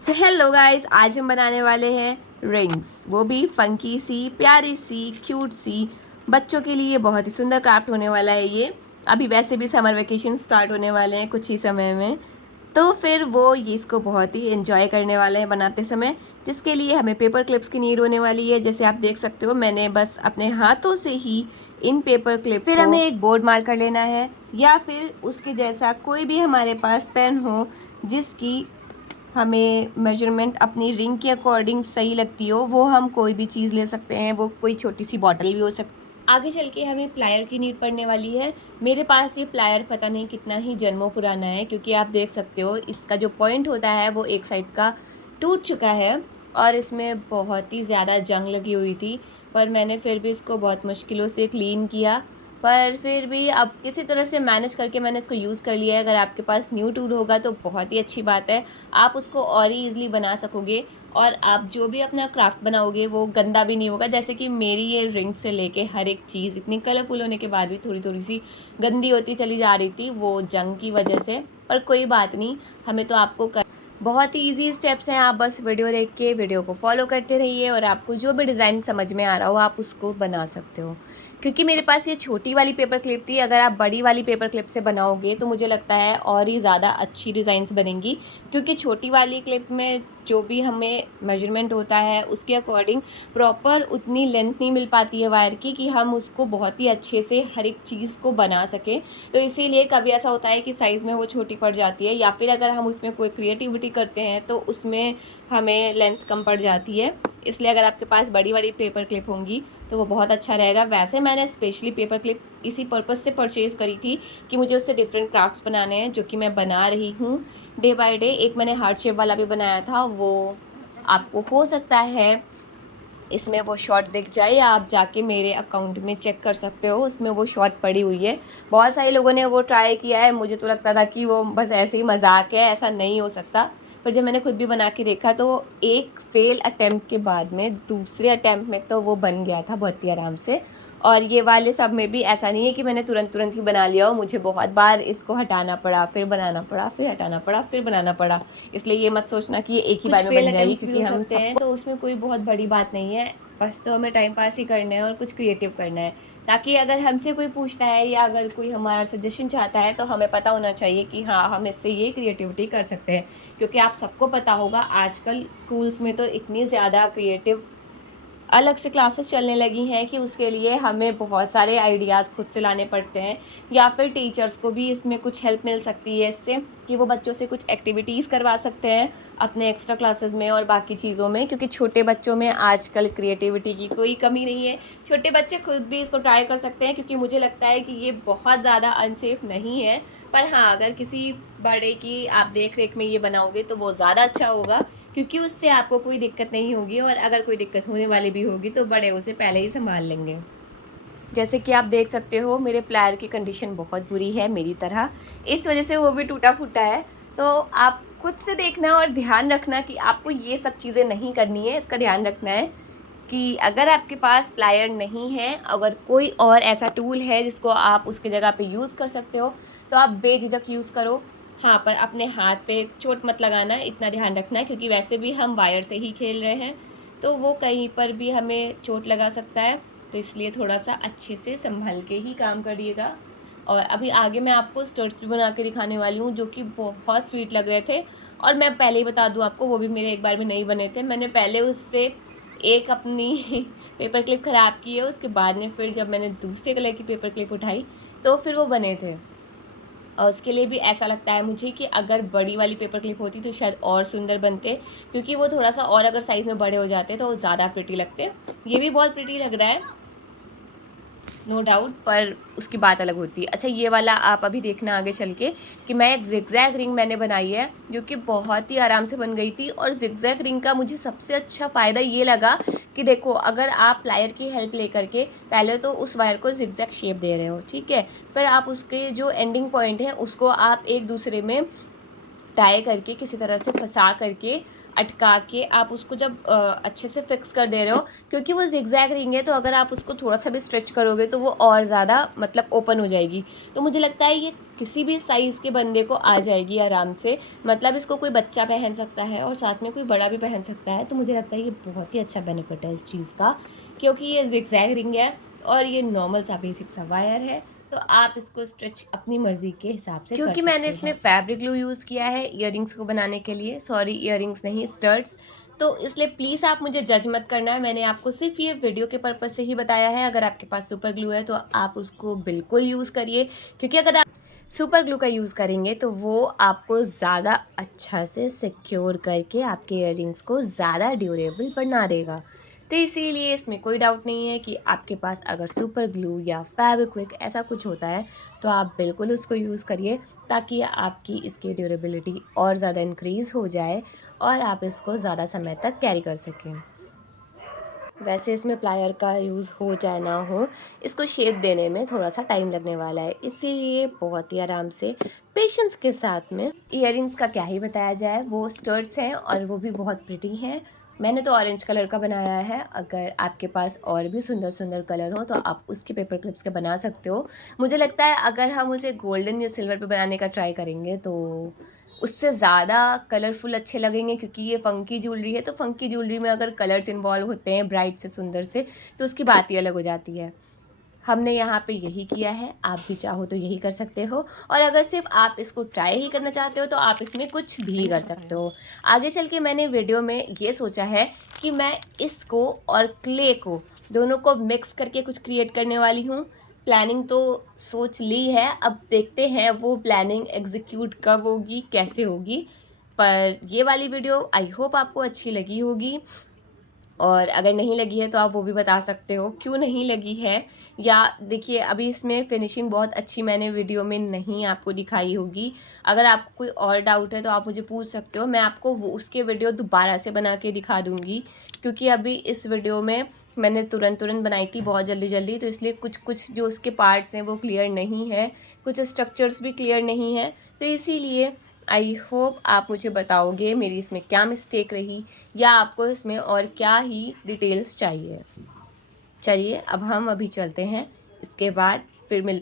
So hello guys, आज हम बनाने वाले हैं रिंग्स, वो भी फंकी सी, प्यारी सी, क्यूट सी। बच्चों के लिए बहुत ही सुंदर क्राफ्ट होने वाला है ये। अभी वैसे भी समर वेकेशन स्टार्ट होने वाले हैं कुछ ही समय में, तो फिर वो ये इसको बहुत ही एंजॉय करने वाले हैं बनाते समय। जिसके लिए हमें पेपर क्लिप्स की नीड होने वाली है। जैसे आप देख सकते हो, मैंने बस अपने हाथों से ही इन पेपर क्लिप फिर हमें एक बोर्ड मार्क कर लेना है, या फिर उसके जैसा कोई भी हमारे पास पेन हो जिसकी हमें मेजरमेंट अपनी रिंग के अकॉर्डिंग सही लगती हो, वो हम कोई भी चीज़ ले सकते हैं। वो कोई छोटी सी बॉटल भी हो सकती है। आगे चल के हमें प्लायर की नीड पड़ने वाली है। मेरे पास ये प्लायर पता नहीं कितना ही जन्मों पुराना है, क्योंकि आप देख सकते हो इसका जो पॉइंट होता है वो एक साइड का टूट चुका है और इसमें बहुत ही ज़्यादा जंग लगी हुई थी। पर मैंने फिर भी इसको बहुत मुश्किलों से क्लीन किया, पर फिर भी अब किसी तरह से मैनेज करके मैंने इसको यूज़ कर लिया है। अगर आपके पास न्यू टूल होगा तो बहुत ही अच्छी बात है, आप उसको और ही ईज़िली बना सकोगे और आप जो भी अपना क्राफ्ट बनाओगे वो गंदा भी नहीं होगा। जैसे कि मेरी ये रिंग से लेके हर एक चीज़ इतनी कलरफुल होने के बाद भी थोड़ी थोड़ी सी गंदी होती चली जा रही थी, वो जंग की वजह से। पर कोई बात नहीं, हमें तो आपको बहुत ही ईजी स्टेप्स हैं। आप बस वीडियो देख के वीडियो को फॉलो करते रहिए और आपको जो भी डिज़ाइन समझ में आ रहा हो आप उसको बना सकते हो। क्योंकि मेरे पास ये छोटी वाली पेपर क्लिप थी, अगर आप बड़ी वाली पेपर क्लिप से बनाओगे तो मुझे लगता है और ही ज़्यादा अच्छी डिज़ाइंस बनेंगी। क्योंकि छोटी वाली क्लिप में जो भी हमें मेजरमेंट होता है उसके अकॉर्डिंग प्रॉपर उतनी लेंथ नहीं मिल पाती है वायर की कि हम उसको बहुत ही अच्छे से हर एक चीज़ को बना सकें। तो इसीलिए कभी ऐसा होता है कि साइज़ में वो छोटी पड़ जाती है, या फिर अगर हम उसमें कोई क्रिएटिविटी करते हैं तो उसमें हमें लेंथ कम पड़ जाती है। इसलिए अगर आपके पास बड़ी वाली पेपर क्लिप होंगी तो वो बहुत अच्छा रहेगा। वैसे मैंने स्पेशली पेपर क्लिप इसी पर्पज़ से परचेज़ करी थी कि मुझे उससे डिफरेंट क्राफ्ट्स बनाने हैं, जो कि मैं बना रही हूँ डे बाय डे। एक मैंने हार्ट शेप वाला भी बनाया था, वो आपको हो सकता है इसमें वो शॉट दिख जाए, या आप जाके मेरे अकाउंट में चेक कर सकते हो, उसमें वो शॉट पड़ी हुई है। बहुत सारे लोगों ने वो ट्राई किया है, मुझे तो लगता था कि वो बस ऐसे ही मजाक है, ऐसा नहीं हो सकता। पर जब मैंने खुद भी बना के देखा तो एक फेल अटैम्प्ट के बाद में दूसरे अटैम्प्ट में तो वो बन गया था बहुत ही आराम से। और ये वाले सब में भी ऐसा नहीं है कि मैंने तुरंत तुरंत ही बना लिया हो, मुझे बहुत बार इसको हटाना पड़ा, फिर बनाना पड़ा, फिर हटाना पड़ा, फिर बनाना पड़ा। इसलिए ये मत सोचना कि ये एक ही बार में बन जाएगी, क्योंकि हम सबको तो उसमें कोई बहुत बड़ी बात नहीं है। बस तो हमें टाइम पास ही करना है और कुछ क्रिएटिव करना है, ताकि अगर हमसे कोई पूछता है या अगर कोई हमारा सजेशन चाहता है तो हमें पता होना चाहिए कि हाँ, हम इससे ये क्रिएटिविटी कर सकते हैं। क्योंकि आप सबको पता होगा आजकल स्कूल्स में तो इतनी ज़्यादा क्रिएटिव अलग से क्लासेस चलने लगी हैं कि उसके लिए हमें बहुत सारे आइडियाज़ खुद से लाने पड़ते हैं, या फिर टीचर्स को भी इसमें कुछ हेल्प मिल सकती है इससे कि वो बच्चों से कुछ एक्टिविटीज़ करवा सकते हैं अपने एक्स्ट्रा क्लासेस में और बाकी चीज़ों में। क्योंकि छोटे बच्चों में आजकल क्रिएटिविटी की कोई कमी नहीं है, छोटे बच्चे खुद भी इसको ट्राई कर सकते हैं। क्योंकि मुझे लगता है कि ये बहुत ज़्यादा अनसेफ नहीं है। पर हाँ, अगर किसी बड़े की आप देख रेख में ये बनाओगे तो वो ज़्यादा अच्छा होगा, क्योंकि उससे आपको कोई दिक्कत नहीं होगी, और अगर कोई दिक्कत होने वाली भी होगी तो बड़े उसे पहले ही संभाल लेंगे। जैसे कि आप देख सकते हो, मेरे प्लायर की कंडीशन बहुत बुरी है मेरी तरह, इस वजह से वो भी टूटा फूटा है। तो आप खुद से देखना और ध्यान रखना कि आपको ये सब चीज़ें नहीं करनी है। इसका ध्यान रखना है कि अगर आपके पास प्लायर नहीं है, अगर कोई और ऐसा टूल है जिसको आप उसकी जगह पे यूज़ कर सकते हो, तो आप बेझिझक यूज़ करो। हाँ, पर अपने हाथ पे चोट मत लगाना, इतना ध्यान रखना है, क्योंकि वैसे भी हम वायर से ही खेल रहे हैं तो वो कहीं पर भी हमें चोट लगा सकता है। तो इसलिए थोड़ा सा अच्छे से संभल के ही काम करिएगा। और अभी आगे मैं आपको स्टड्स भी बना के दिखाने वाली हूँ, जो कि बहुत स्वीट लग रहे थे। और मैं पहले ही बता दूँ आपको, वो भी मेरे एक बार में नहीं बने थे। मैंने पहले उससे एक अपनी पेपर क्लिप ख़राब की है, उसके बाद में फिर जब मैंने दूसरे कलर की पेपर क्लिप उठाई तो फिर वो बने थे। और उसके लिए भी ऐसा लगता है मुझे कि अगर बड़ी वाली पेपर क्लिप होती तो शायद और सुंदर बनते, क्योंकि वो थोड़ा सा और अगर साइज़ में बड़े हो जाते तो वो ज़्यादा प्रिटी लगते। ये भी बहुत प्रिटी लग रहा है, नो डाउट, पर उसकी बात अलग होती है। अच्छा, ये वाला आप अभी देखना आगे चल के कि मैं एक जिगजैग रिंग मैंने बनाई है, जो कि बहुत ही आराम से बन गई थी। और जिगजैग रिंग का मुझे सबसे अच्छा फ़ायदा ये लगा कि देखो, अगर आप प्लायर की हेल्प लेकर के पहले तो उस वायर को जिगजैग शेप दे रहे हो, ठीक है, फिर आप उसके जो एंडिंग पॉइंट है उसको आप एक दूसरे में टाई करके किसी तरह से फंसा करके अटका के आप उसको जब अच्छे से फिक्स कर दे रहे हो, क्योंकि वो जिगजैग रिंग है तो अगर आप उसको थोड़ा सा भी स्ट्रेच करोगे तो वो और ज़्यादा मतलब ओपन हो जाएगी। तो मुझे लगता है ये किसी भी साइज़ के बंदे को आ जाएगी आराम से, मतलब इसको कोई बच्चा पहन सकता है और साथ में कोई बड़ा भी पहन सकता है। तो मुझे लगता है ये बहुत ही अच्छा बेनिफिट है इस चीज़ का, क्योंकि ये जिगजैग रिंग है और ये नॉर्मल सा बेसिक सा वायर है, तो आप इसको स्ट्रेच अपनी मर्ज़ी के हिसाब से क्योंकि मैंने इसमें फैब्रिक ग्लू यूज़ किया है ईयरिंग्स को बनाने के लिए, सॉरी ईयरिंग्स नहीं स्टड्स, तो इसलिए प्लीज़ आप मुझे जज मत करना है। मैंने आपको सिर्फ ये वीडियो के पर्पज़ से ही बताया है। अगर आपके पास सुपर ग्लू है तो आप उसको बिल्कुल यूज़ करिए, क्योंकि अगर आप सुपर ग्लू का यूज़ करेंगे तो वो आपको ज़्यादा अच्छा से सिक्योर करके आपके ईयरिंग्स को ज़्यादा ड्यूरेबल बना देगा। तो इसीलिए इसमें कोई डाउट नहीं है कि आपके पास अगर सुपर ग्लू या फेविक्विक ऐसा कुछ होता है तो आप बिल्कुल उसको यूज़ करिए, ताकि आपकी इसकी ड्यूरेबिलिटी और ज़्यादा इंक्रीज़ हो जाए और आप इसको ज़्यादा समय तक कैरी कर सकें। वैसे इसमें प्लायर का यूज़ हो चाहे ना हो, इसको शेप देने में थोड़ा सा टाइम लगने वाला है, इसीलिए बहुत ही आराम से पेशेंस के साथ में। ईयरिंग्स का क्या ही बताया जाए, वो स्टड्स हैं और वो भी बहुत प्रिटी हैं। मैंने तो ऑरेंज कलर का बनाया है, अगर आपके पास और भी सुंदर सुंदर कलर हो तो आप उसके पेपर क्लिप्स के बना सकते हो। मुझे लगता है अगर हम उसे गोल्डन या सिल्वर पे बनाने का ट्राई करेंगे तो उससे ज़्यादा कलरफुल अच्छे लगेंगे, क्योंकि ये फ़ंकी ज्वेलरी है, तो फ़ंकी ज्वेलरी में अगर कलर्स इन्वॉल्व होते हैं ब्राइट से सुंदर से, तो उसकी बात ही अलग हो जाती है। हमने यहाँ पे यही किया है, आप भी चाहो तो यही कर सकते हो, और अगर सिर्फ आप इसको ट्राई ही करना चाहते हो तो आप इसमें कुछ भी कर सकते हो। आगे चल के मैंने वीडियो में ये सोचा है कि मैं इसको और क्ले को दोनों को मिक्स करके कुछ क्रिएट करने वाली हूँ। प्लानिंग तो सोच ली है, अब देखते हैं वो प्लानिंग एग्जीक्यूट कब होगी, कैसे होगी। पर ये वाली वीडियो आई होप आपको अच्छी लगी होगी, और अगर नहीं लगी है तो आप वो भी बता सकते हो क्यों नहीं लगी है। या देखिए अभी इसमें फिनिशिंग बहुत अच्छी मैंने वीडियो में नहीं आपको दिखाई होगी। अगर आपको कोई और डाउट है तो आप मुझे पूछ सकते हो, मैं आपको वो उसके वीडियो दोबारा से बना के दिखा दूँगी, क्योंकि अभी इस वीडियो में मैंने तुरंत बनाई थी बहुत जल्दी जल्दी, तो इसलिए कुछ कुछ जो उसके पार्ट्स हैं वो क्लियर नहीं है, कुछ स्ट्रक्चर्स भी क्लियर नहीं है। तो इसीलिए आई होप आप मुझे बताओगे मेरी इसमें क्या मिस्टेक रही, या आपको इसमें और क्या ही डिटेल्स चाहिए। चलिए अब हम अभी चलते हैं, इसके बाद फिर मिलते